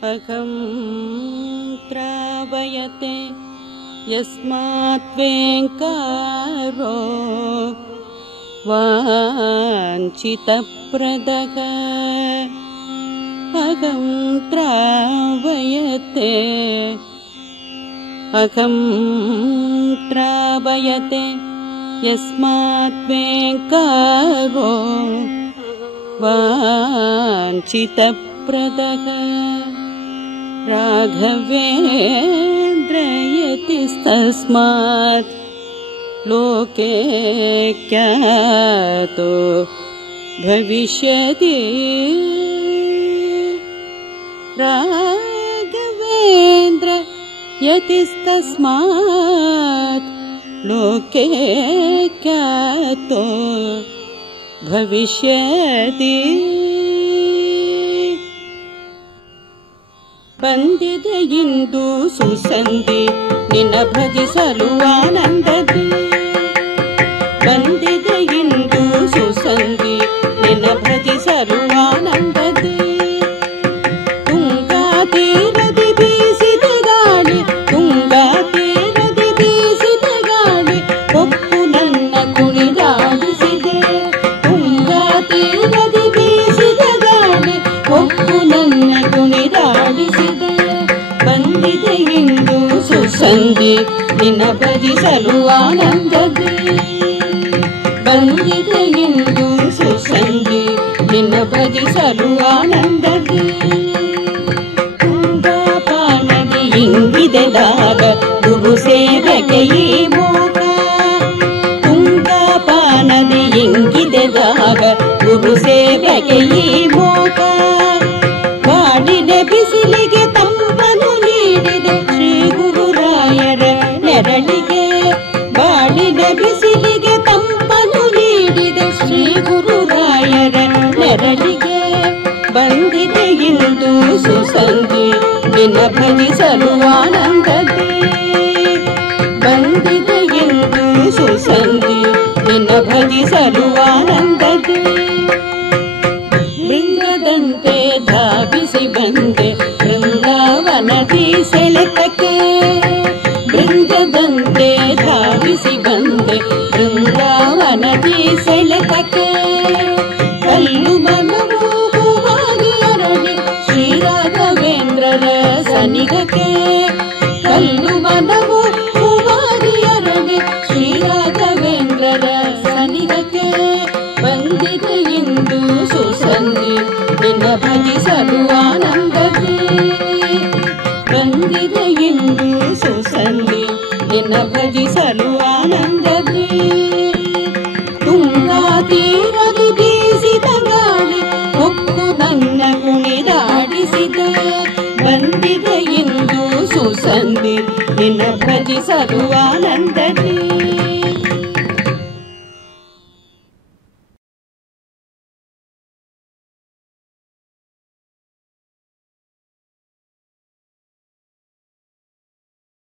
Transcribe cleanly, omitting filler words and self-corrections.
अहं त्रावयते यस्मात् वेङ्कारो वाञ्छितप्रदः अहं त्रावयते यस्मात् वेङ्कारो वाञ्छितप्रदः राघवेन्द्र यतिस्तस्मात् लोके ख्यातो भविष्यति राघवेन्द्र यतिस्तस्मात् लोके ख्यातो भविष्यति ಬಂದಿದೆ ಇಂದು ಸುಸಂಧಿ ನಿನ್ನ ಭಜಿಸಲು ಆನಂದದಿ ಬಂದಿದೆ ಇಂದು ಸುಸಂಧಿ ನಿನ್ನ ಭಜಿಸಲು ಆನಂದದಿ ತುಂಗಾ ತೀರದಿ ಬೀಸಿದ ಗಾಳಿ ತುಂಗಾ ತೀರದಿ ಬೀಸಿದ ಗಾಳಿ ಒಪ್ಪು ನನ್ನ ಕುಣಿದಾಡಿಸಿದೆ ತುಂಗಾ ತೀರದಿ ಬೀಸಿದ ಗಾಳಿ ಒಪ್ಪು ನನ್ನ ಕುಣಿದಾಡಿಸಿದೆ ಬಂದಿದೆ ಇಂದು ಸುಸಂಧಿ ನಿನ್ನ ಭಜಿಸಲು ಆನಂದದಿ ಬಂದಿದೆ ಇಂದು ಸುಸಂಧಿ ನಿನ್ನ ಭಜಿಸಲು ಆನಂದದಿ ತುಂಗಾಪಾನದಿ ಇಂಗಿದೆದಾಗ ಗುರು ಸೇವೆಗೆ ಈ ಮೋಕ ತುಂಗಾಪಾನದಿ ಇಂಗಿದೆದಾಗ ಗುರು ಸೇವೆಗೆ ಈ ಮೋಕ ಬಾಡಿದ ಬಿಸಿಲಿಗೆ ತಂಪನು ನೀಡಿದೆ ಶ್ರೀ ಗುರುರಾಯರ ನೆರಳಿಗೆ ಬಾಡಿದ ಬಿಸಿಲಿಗೆ ತಂಪನು ನೀಡಿದೆ ಶ್ರೀ ಗುರುರಾಯರ ನೆರಳಿಗೆ ಬಂದಿದೆ ಇಂದು ಸುಸಂಧಿ ನಿನ್ನ ಭಜಿಸಲು ಆನಂದದಿ ಬಂದಿದೆ ಇಂದು ಸುಸಂಧಿ ನಿನ್ನ ಭಜಿಸಲು ಆನಂದದಿ ಬೃಂದದಂತೆ ಧಾವಿಸಿ ಬಂದೆ ಬೃಂದಾವನದಿ ಸೆಳೆತಕ್ಕೆ ಬೃಂದದಂತೆ ಧಾವಿಸಿ ಬಂದೆ ಬೃಂದಾವನದಿ ಸೆಳೆತಕ್ಕೆ ಕಲ್ಲು ಮನವು ಹೂವಾಗಿ ಅರಳಿ ಶ್ರೀರಾಘವೇಂದ್ರರ ಸನಿಹಕ್ಕೆ ಕಲ್ಲು ಮನವು ಹೂವಾಗಿ ಅರಳಿ ಶ್ರೀರಾಘವೇಂದ್ರರ ಸನಿಹಕ್ಕೆ ಬಂದಿದೆ ಇಂದು ಸುಸಂಧಿ ನಿನ್ನ ಭಜಿಸಲು ಆನಂದದಿ ಬಂದಿದೆ ಇಂದು ಸುಸಂಧಿ ನಿನ್ನ ಭಜಿಸಲು ಆನಂದದಿ